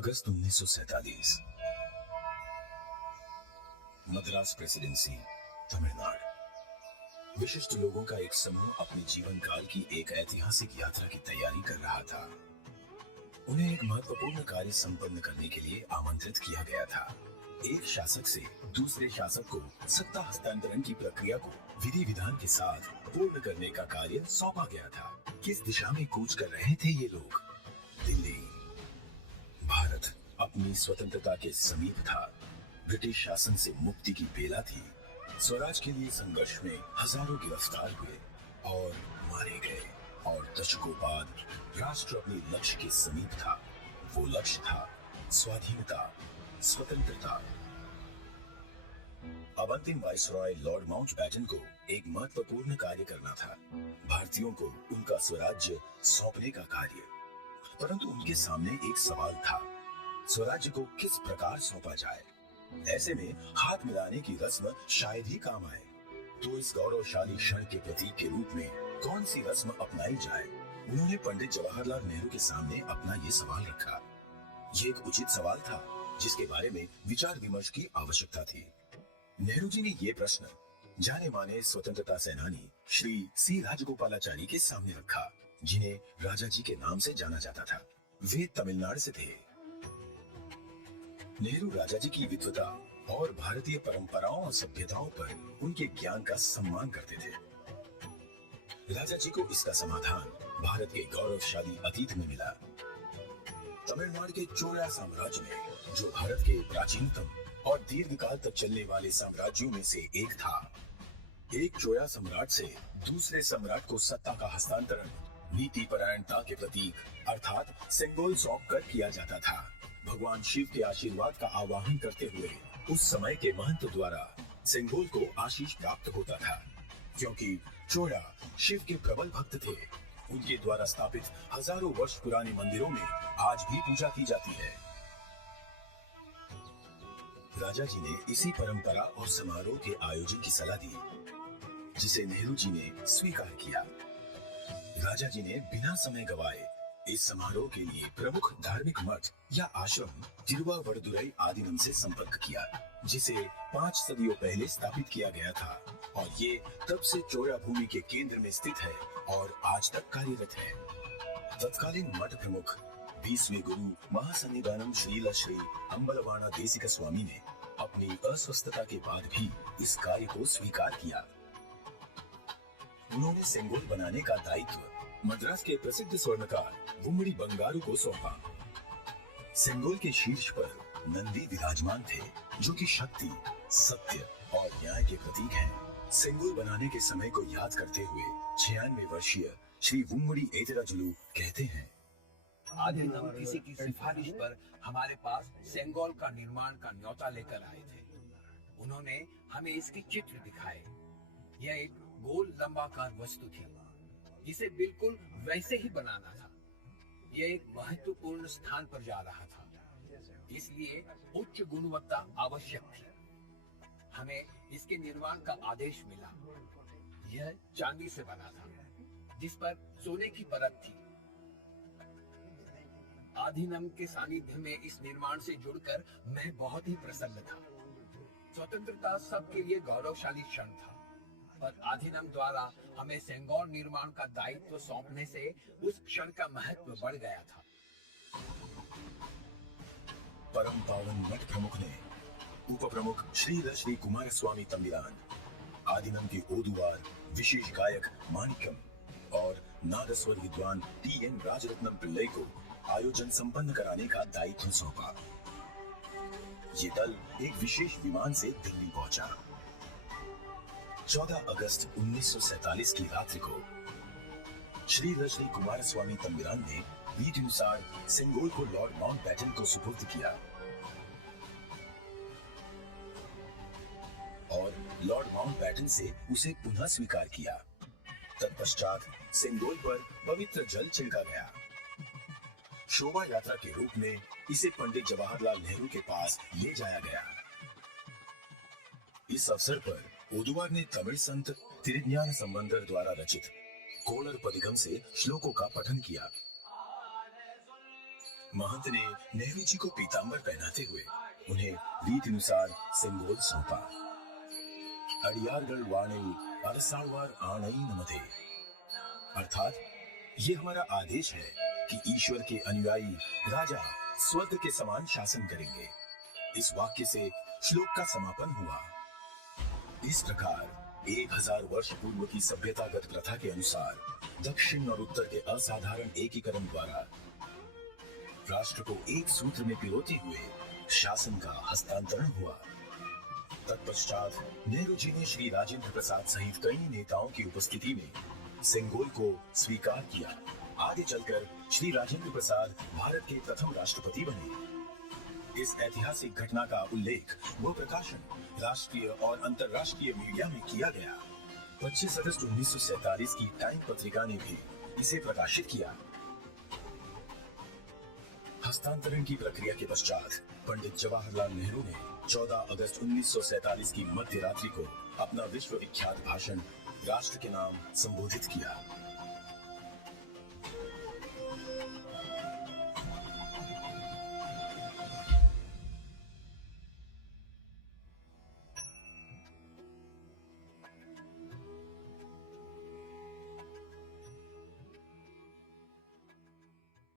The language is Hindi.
अगस्त 1947। मद्रास प्रेसिडेंसी, तमिलनाडु। विशिष्ट लोगों का एक समूह अपने जीवन काल की एक ऐतिहासिक यात्रा की तैयारी कर रहा था। उन्हें एक महत्वपूर्ण कार्य संपन्न करने के लिए आमंत्रित किया गया था। एक शासक से दूसरे शासक को सत्ता हस्तांतरण की प्रक्रिया को विधि विधान के साथ पूर्ण करने का कार्य सौंपा गया था। किस दिशा में कूच कर रहे थे ये लोग? दिल्ली। भारत अपनी स्वतंत्रता के समीप था। ब्रिटिश शासन से मुक्ति की बेला थी। स्वराज के लिए संघर्ष में हजारों गिरफ्तार हुए और मारे गए, और दशकों बाद राष्ट्र अपने लक्ष्य के समीप था। वो लक्ष्य था स्वाधीनता, स्वतंत्रता। अब अंतिम वाइसरॉय लॉर्ड माउंटबेटन को एक महत्वपूर्ण कार्य करना था, भारतीयों को उनका स्वराज्य सौंपने का कार्य। परंतु उनके सामने एक सवाल था, स्वराज्य को किस प्रकार सौंपा जाए। ऐसे में हाथ मिलाने की रस्म शायद ही काम आए। तो इस गौरवशाली क्षण के प्रतीक के रूप में कौन सी रस्म अपनाई जाए? उन्होंने पंडित जवाहरलाल नेहरू के सामने अपना ये सवाल रखा। ये एक उचित सवाल था जिसके बारे में विचार विमर्श की आवश्यकता थी। नेहरू जी ने ये प्रश्न जाने माने स्वतंत्रता सेनानी श्री सी राजगोपालाचारी के सामने रखा, जिन्हें राजा जी के नाम से जाना जाता था। वे तमिलनाडु से थे। नेहरू राजा जी की विद्वता और भारतीय परंपराओं और सभ्यताओं पर उनके ज्ञान का सम्मान करते थे। राजा जी को इसका समाधान भारत के गौरवशाली अतीत में मिला। तमिलनाडु के चोला साम्राज्य में, जो भारत के प्राचीनतम और दीर्घकाल तक चलने वाले साम्राज्यों में से एक था, एक चोला सम्राट से दूसरे सम्राट को सत्ता का हस्तांतरण नीति परायणता के प्रतीक अर्थात सेंगोल सौंप कर किया जाता था। भगवान शिव के आशीर्वाद का आवाहन करते हुए उस समय के महंत द्वारा सेंगोल को आशीष प्राप्त होता था। क्योंकि चोला शिव के प्रबल भक्त थे, उनके द्वारा स्थापित हजारों वर्ष पुराने मंदिरों में आज भी पूजा की जाती है। राजा जी ने इसी परंपरा और समारोह के आयोजन की सलाह दी, जिसे नेहरू जी ने स्वीकार किया। राजा जी ने बिना समय गवाए इस समारोह के लिए प्रमुख धार्मिक मठ या आश्रम तिरुवावड़ुदुरई आदीनम से संपर्क किया, जिसे 5 सदियों पहले स्थापित किया गया था, और ये तब से चोला भूमि के केंद्र में स्थित है और आज तक कार्यरत है। तत्कालीन मठ प्रमुख 20वें गुरु महासन्निधानम श्रील श्री अंबलवाना देसिक स्वामी ने अपनी अस्वस्थता के बाद भी इस कार्य को स्वीकार किया। उन्होंने सेंगोल बनाने का दायित्व मद्रास के प्रसिद्ध स्वर्णकार वुम्मड़ी बंगारू को सौंपा। सेंगोल के शीर्ष पर नंदी विराजमान थे, जो कि शक्ति, सत्य और न्याय के प्रतीक हैं। सेंगोल बनाने के समय को याद करते हुए 96 वर्षीय श्री वुम्मड़ी एतिराजुलु कहते हैं, आदिनम किसी की सिफारिश पर हमारे पास सेंगोल का निर्माण का न्योता लेकर आए थे। उन्होंने हमें इसकी चित्र दिखाए। यह एक गोल लंबाकार वस्तु थी, जिसे बिल्कुल वैसे ही बनाना था। यह एक महत्वपूर्ण स्थान पर जा रहा था, इसलिए उच्च गुणवत्ता आवश्यक थी। हमें इसके निर्माण का आदेश मिला। यह चांदी से बना था, जिस पर सोने की परत थी। आधीनम के सानिध्य में इस निर्माण से जुड़कर मैं बहुत ही प्रसन्न था। स्वतंत्रता सबके लिए गौरवशाली क्षण था, पर आधीनम द्वारा हमें सेंगोल निर्माण का दायित्व सौंपने से उस क्षण का महत्व बढ़ गया था। परम पावन मठ प्रमुख ने उप प्रमुख श्री कुमारस्वामी तंबिरान, आदिनम के ओदुवार विशेष गायक माणिक्यम और नादस्वर विद्वान टी.एन. राजरत्नम पिल्लई को आयोजन संपन्न कराने का दायित्व सौंपा। ये दल एक विशेष विमान से दिल्ली पहुंचा। 14 अगस्त 1947 की रात्रि को श्री कुमारस्वामी तंबिरान ने रीति अनुसार सेंगोल को लॉर्ड माउंटबेटन को सुपुर्द किया और लॉर्ड माउंटबेटन से उसे पुनः स्वीकार किया। तत्पश्चात सेंगोल पर पवित्र जल छिड़का गया। शोभा यात्रा के रूप में इसे पंडित जवाहरलाल नेहरू के पास ले जाया गया। इस अवसर पर ओदुवार ने तमिल संत तिरुज्ञान संबंधर द्वारा रचित कोलर पदिगम से श्लोकों का पठन किया। महंत ने नेहरू जी को पीतांबर पहनाते हुए उन्हें रीति अनुसार सेंगोल सौंपा। अड़ियारगढ़ वाणिल अरसाळवार आणई नमते, अर्थात ये हमारा आदेश है कि ईश्वर के अनुयायी राजा स्वर्ग के समान शासन करेंगे। इस वाक्य से श्लोक का समापन हुआ। इस प्रकार 1000 वर्ष पूर्व की सभ्यतागत प्रथा के अनुसार दक्षिण और उत्तर के असाधारण एकीकरण द्वारा राष्ट्र को एक सूत्र में पिरोते हुए शासन का हस्तांतरण हुआ। तत्पश्चात नेहरू जी ने श्री राजेंद्र प्रसाद सहित कई नेताओं की उपस्थिति में सेंगोल को स्वीकार किया। आगे चलकर श्री राजेंद्र प्रसाद भारत के प्रथम राष्ट्रपति बने। इस ऐतिहासिक घटना का उल्लेख व प्रकाशन राष्ट्रीय और अंतर्राष्ट्रीय मीडिया में किया गया। 25 अगस्त 1947 की टाइम पत्रिका ने भी इसे प्रकाशित किया। हस्तांतरण की प्रक्रिया के पश्चात पंडित जवाहरलाल नेहरू ने 14 अगस्त 1947 की मध्य रात्रि को अपना विश्व विख्यात भाषण राष्ट्र के नाम संबोधित किया।